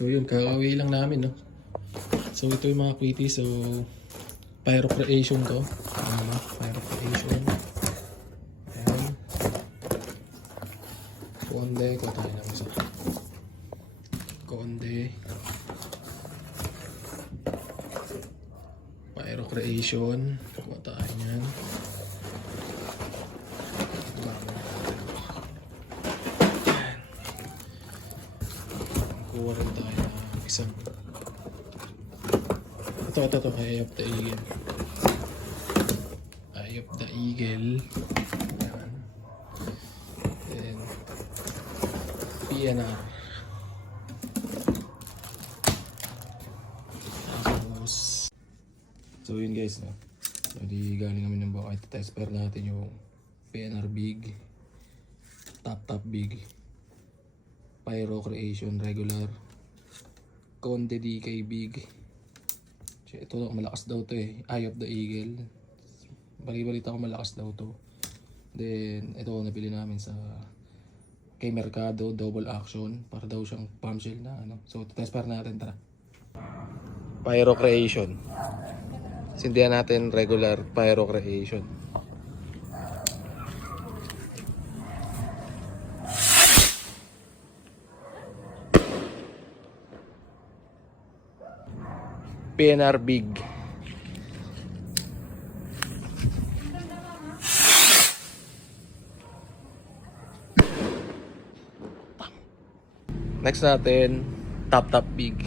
So yun, kakauwi lang namin, no? So ito yung mga quitty. So Pyro Creation to. Ano, Pyro Creation. Ayan. Konde, kuha tayo ng isa. Konde. Pyro Creation. Kuha tayo niyan. Kuha rin tayo ng isang. Ito, Eye of the Eagle. Eye of the Eagle. Ayan. Then, PNR. So yun guys, no? So di galing kami ng baka. Test pair natin yung PNR Big, Top Big, Pyro Creation Regular, Conde DK Big. So, ito malakas daw to eh, Eye of the Eagle. Bali-balita ko malakas daw to. Then ito nabili namin sa kay Mercado, double action para daw siyang bombshell na ano. So test pair natin, tara. Pyro Creation. Sindihan natin regular Pyro Creation. PNR Big. Next natin, Top Big.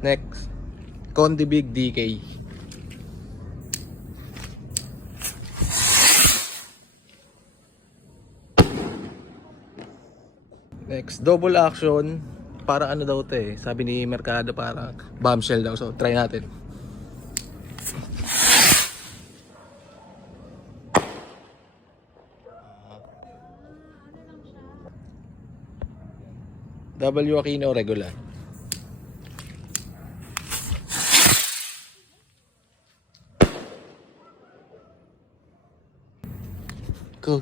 Next, Conde Big DK. Next, double action. Para ano daw to eh. Sabi ni Mercado para bombshell daw. So, try natin. W Aquino regular. Go.